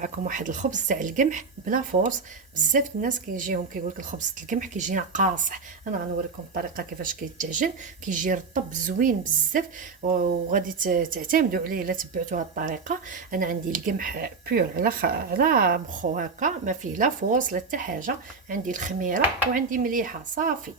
معكم واحد الخبز تاع القمح بلا فورس. بزاف الناس كيجيهم كيقول لك الخبز القمح كيجينا قاصح. انا غنوريكم الطريقه كيفاش كيتعجن، كيجي رطب زوين بزاف وغادي تعتمدوا عليه الا تبعتوا هذه الطريقه. انا عندي القمح بيور على مخو هكا، ما فيه لا فورس لا حتى حاجه. عندي الخميره وعندي مليحه صافي،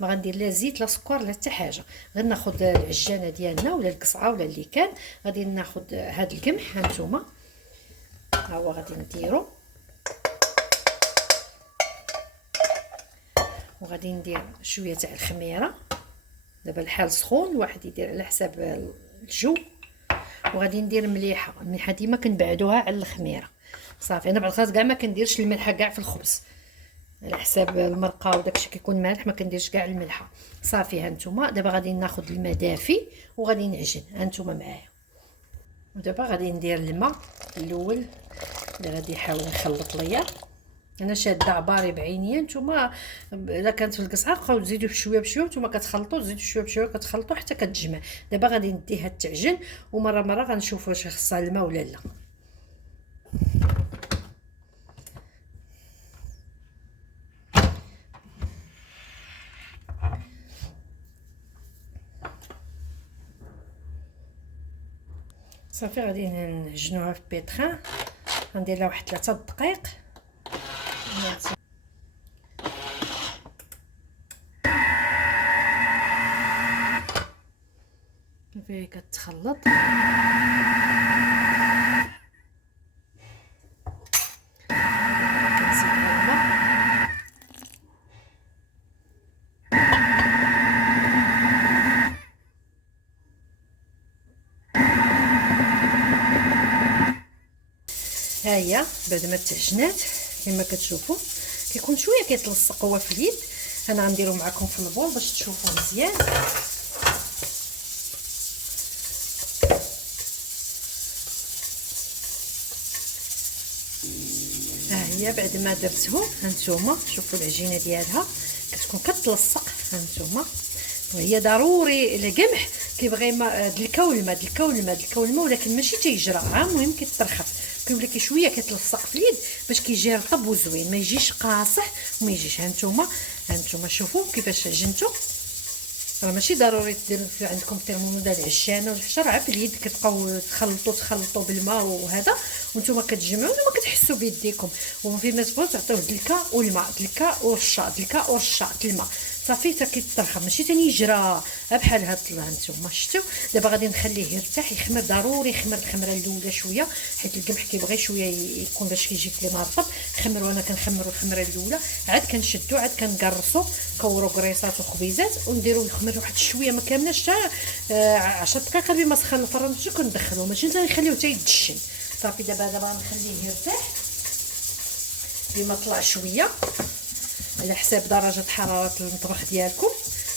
ما غندير لا زيت لا سكر لا حتى حاجه. غير ناخذ العجانه ديالنا ولا القصعه ولا اللي كان. غادي ناخذ هذا القمح، ها نتوما ها هو غادي نديرو، وغادي ندير شويه تاع الخميره. دابا الحال سخون، الواحد يدير على حساب الجو. وغادي ندير المليحه ديما كنبعدوها على الخميره صافي. انا بعض الخطرات كاع ما كنديرش الملحه كاع في الخبز، على حساب المرقه وداكشي كيكون مالح ما كنديرش كاع الملحه صافي. ها نتوما دابا غادي ناخذ الماء دافي وغادي نعجن، ها نتوما معايا. ودابا غادي ندير الماء الاول اللي غادي يحاول يخلط ليا. انا شاده عباري بعينيا، نتوما الا كانت في القصعه بقاو تزيدوا بشويه بشويه، نتوما كتخلطوا تزيدوا شويه بشويه كتخلطوا حتى كتجمع. دابا غادي نديها تعجن ومره مره غنشوفوا واش خصها الماء ولا لا. صافي غادي نعجنوها في بيتخان، غندير لها واحد 3 دقائق. كيف كتخلط ها هي بعد ما تعجنات كما كتشوفوا كيكون شويه كيتلصق هو في اليد. انا غنديرو معكم في البول باش تشوفوا مزيان. ها هي بعد ما درتهم، هانتوما شوفوا العجينه ديالها كتكون كتلصق. هانتوما وهي ضروري القمح كيبغي ما دلكه والماء دلكه والماء دلكه والماء، ولكن ماشي تيجرى، المهم كيترخف كيولي شويه كيتلصق في اليد باش كيجي رطب وزوين، ما يجيش قاصح وما يجيش. هانتوما شوفوا كيفاش عجنتو. راه ماشي ضروري ديروا عندكم ترمومتر العجانه والحشر، عا في اليد كتبقاو تخلطوا بالماء وهذا، وانتم كتجمعوا وما كتحسوا بيديكم. وفيما تبغوا تعطيوه دلكه والماء دلكه ورشه دلكه ورشه الماء صافي حتى كيترخم، ماشي تاني يجرى بحال هاد هانتوما شفتوا. دابا غادي نخليه يرتاح يخمر، ضروري يخمر الخمره الاولى شويه حيت القمح كيبغي شويه يكون باش يجي لينا رطب. خمر وانا كنخمروا الخمره الاولى، عاد كنشدو عاد كنقرصوا كورو قريصات وخبيزات ونديروا يخمر واحد شويه ما كاملاش حتى 10 دقائق قبل ما سخن الفران باش كندخلوه، ماشي نخليوه حتى يدشن صافي. دابا غنخليه يرتاح بما طلع شويه على حساب درجه حراره المطبخ ديالكم.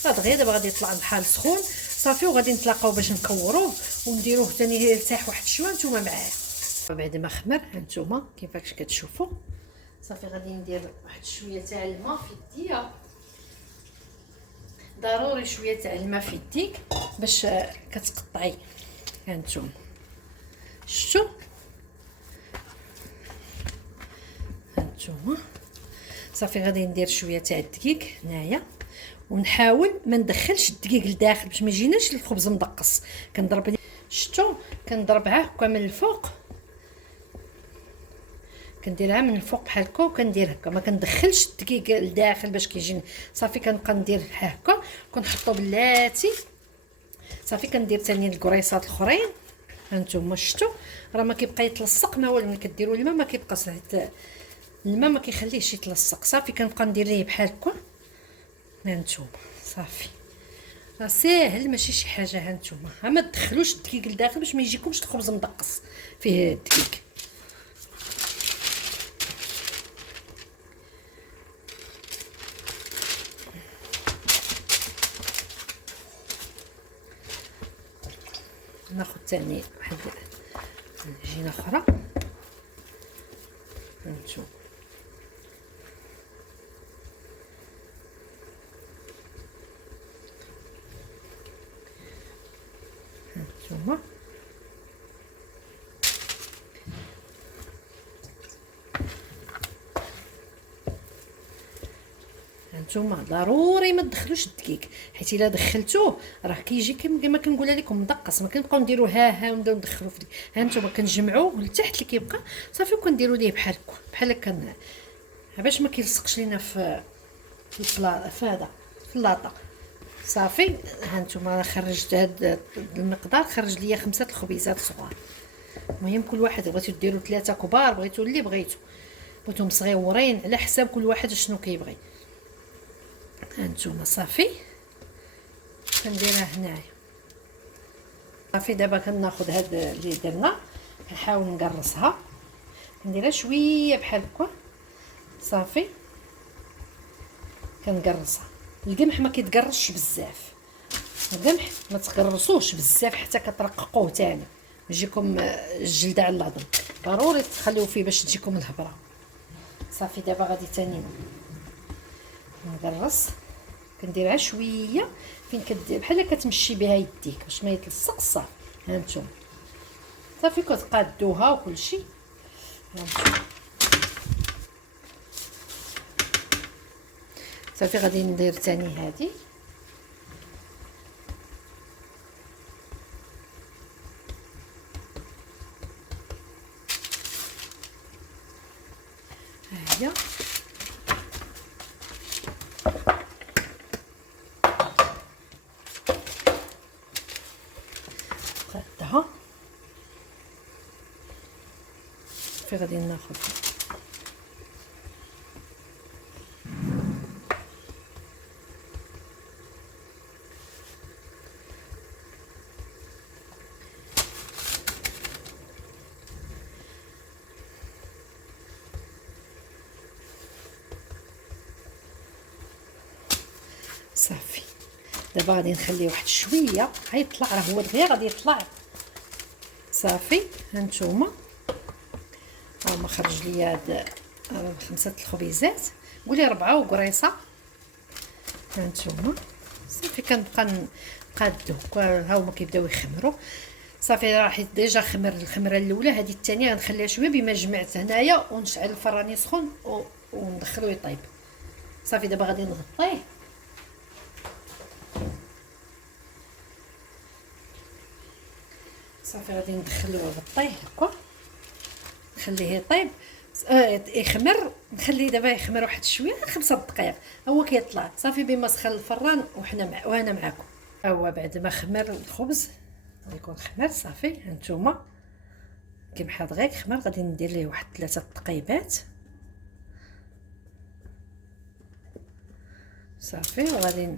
دغيا دابا غادي يطلع بحال سخون صافي، وغادي نتلاقاو باش نكوروه ونديروه ثاني يرتاح واحد شويه. نتوما معايا بعد ما خمر هانتوما كيفاش كتشوفوا صافي. غادي ندير واحد شويه تاع الماء في يديا، ضروري شويه تاع الماء في يديك باش كتقطعي. هانتوما شفتوا، هانتوما صافي. غادي ندير شويه تاع الدقيق هنايا ونحاول ما ندخلش الدقيق لداخل باش ما يجيناش الخبز مدقص. كنضرب شفتوا كنضربها هكا من الفوق، كنديرها من الفوق بحال هكا وكندير هكا، ما كندخلش الدقيق لداخل باش كيجيني صافي. كنبقى ندير بحال هكا كنحطو بلاتي صافي. كندير ثاني القريصات الاخرين. هانتوما شفتوا راه ما كيبقى يتلصق ما والو، ملي كديروا الماء ما كيبقى حتى الماء ما كيخليهش يتلصق صافي. كنبقى ندير ليه بحال هكا. هانتوما صافي راه ساهل ماشي شي حاجه. هانتوما ما تدخلوش الدقيق لداخل باش ما يجيكمش الخبز مدقص فيه الدقيق. ناخذ ثاني واحد العجينه اخرى. هانتوما هانتوما ضروري ما تدخلوش الدقيق، حيت الا دخلتوه راه كيجي كما كنقولها لكم مدقص. ما كنبقاو نديروا ها ونبداو ندخلوا في هانتوما كنجمعوه لتحت اللي كيبقى صافي، وكنديروا ليه بحال هكا باش ما كيلصقش لينا في هذا في اللاطه. صافي هانتوما خرجت هاد المقدار، خرج ليا 5 الخبيزات صغار. المهم كل واحد بغيتو ديروا 3 كبار، بغيتو اللي بغيتوهم صغيورين على حساب كل واحد شنو كيبغي. هانتوما صافي كنديرها هنايا. صافي دابا كناخذ هاد اللي درنا كنحاول نقرصها، نديرها شويه بحال هكا. صافي كنقرصها. القمح ما كيتقرصش بزاف، القمح ما تقرصوش بزاف حتى كترققوه تاني يجيكم الجلده على العظم، ضروري تخليوه فيه باش تجيكم الهبره. صافي دابا غادي تاني نقرص، كنديرها شويه فين كدير بحال كتمشي بها يديك باش ما يتلصق. صافي هانتوما صافي كتقادوها وكلشي. هانتوما صافي غادي ندير تاني هادي. ها هي قادها. صافي غادي ناخذ صافي دابا غادي نخليه واحد شويه غيطلع، راه هو دغيا غادي يطلع. صافي هانتوما هما خرج ليا هاد 5 الخبيزات، قولي 4 وقريصه. هانتوما صافي كنبقى نقادو ها هما كيبداو يخمروا. صافي راح ديجا خمر الخمره الاولى، هذه الثانيه غنخليها شويه بما جمعت هنايا ونشعل الفران يسخن وندخلو يطيب. صافي دابا غادي نغطيه. صافي غادي ندخلو نغطيه هكا نخليه يطيب يخمر. نخليه دابا يخمر واحد شويه 5 دقائق هو كيطلع. صافي بما سخن الفران وانا معكم. هو بعد ما خمر الخبز يكون خمر صافي هانتوما كيما دغيا خمر غادي ندير ليه واحد 3 دقيبات. صافي وغادي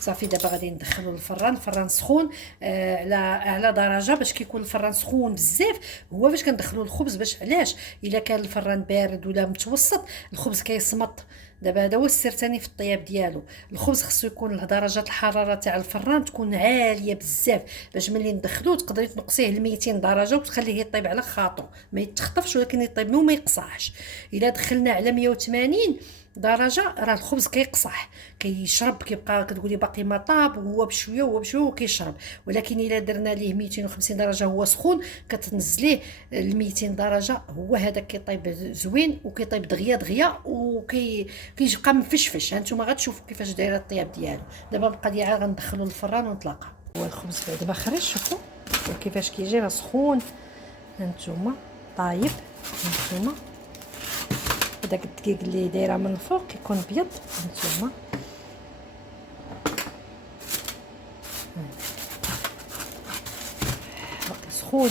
صافي دابا غادي ندخلو الفران سخون على درجه باش كيكون الفران سخون بزاف هو باش كندخلو الخبز. باش علاش؟ الا كان الفران بارد ولا متوسط الخبز كيصمط. دابا هذا هو السر ثاني في الطياب ديالو. الخبز خصو يكون درجه الحراره تاع الفران تكون عاليه بزاف باش ملي ندخلوه تقدري تنقصيه ل 200 درجه وتخليه يطيب على خاطو، ما يتخطفش ولكن يطيب وما يقصعش. الا دخلنا على 180 درجه راه الخبز كيقصح كيشرب، كيبقى كتقولي باقي ما طاب وهو بشويه وكيشرب. ولكن الا درنا ليه 250 درجه هو سخون كتنزليه ل 200 درجه هو هذاك كيطيب زوين وكيطيب دغيا كيبقى مفشفش. هانتوما غتشوفوا كيفاش دايره الطياب ديالو. دابا بقى لي عاد غندخلو للفران ونطلقها. هو الخبز بعد ما خرج شوفوا كيفاش كيجي راه سخون. هانتوما طايب. هانتوما داك الدقيق اللي دايره من الفوق كيكون ابيض. هانتوما باقي سخون،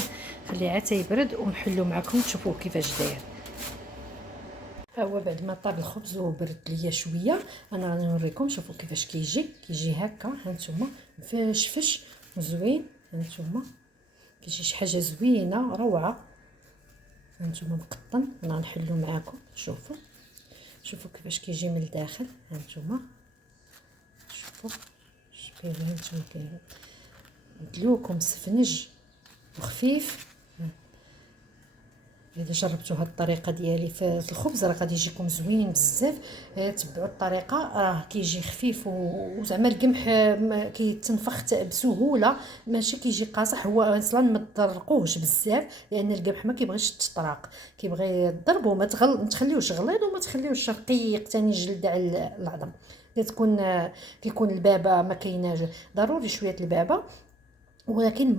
خليه عاد يبرد ونحلو معكم تشوفوه كيفاش داير. ها هو بعد ما طاب الخبز وبرد ليا شويه انا غادي نوريكم. شوفوا كيفاش كيجي هكا. هانتوما مفشفش زوين. هانتوما كيجي شي حاجه زوينه روعه. هانتوما مقطن انا غنحلو معاكم. شوفوا كيفاش كيجي من الداخل. هانتوما شوفوا شبيه هانتوما مدلوك ومسفنج وخفيف. اذا جربتوا هاد الطريقه ديالي في الخبز راه غادي يجيكم زوين بزاف. تبعوا الطريقه راه كيجي خفيف وزعما القمح كيتنفخ بسهوله، ماشي كيجي قاصح. هو اصلا ما تطرقوهش بزاف لان القمح ما كيبغيش التطراق، كيبغي تضربوا، ما تخليوش غليظ وما تخليوش رقيق ثاني الجلد على العظم. كتكون كيكون البابه ما كايناش، ضروري شويه البابه، ولكن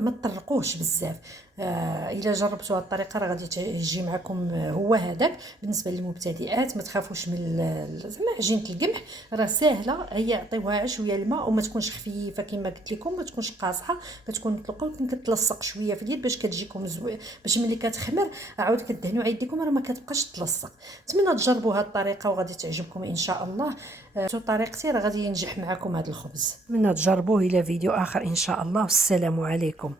ما تطرقوش بزاف. الا جربتوا هذه الطريقه راه غادي تجي معكم. هو هذاك بالنسبه للمبتدئات، ما تخافوش من زعما عجينه القمح راه ساهله. هي عطيوها شويه الماء وما تكونش خفيفه كما قلت لكم، ما تكونش قاصحه، كتكون مطلقه ويمكن كتلصق شويه في اليد باش كتجيكم زوين، باش ملي كتخمر عاود كدهنوا يديكم راه ما كتبقاش تلصق. نتمنى تجربوا هذه الطريقه وغادي تعجبكم ان شاء الله. طريقتي راه غادي ينجح معكم هذا الخبز. نتمنى تجربوه. الى فيديو اخر ان شاء الله، والسلام عليكم.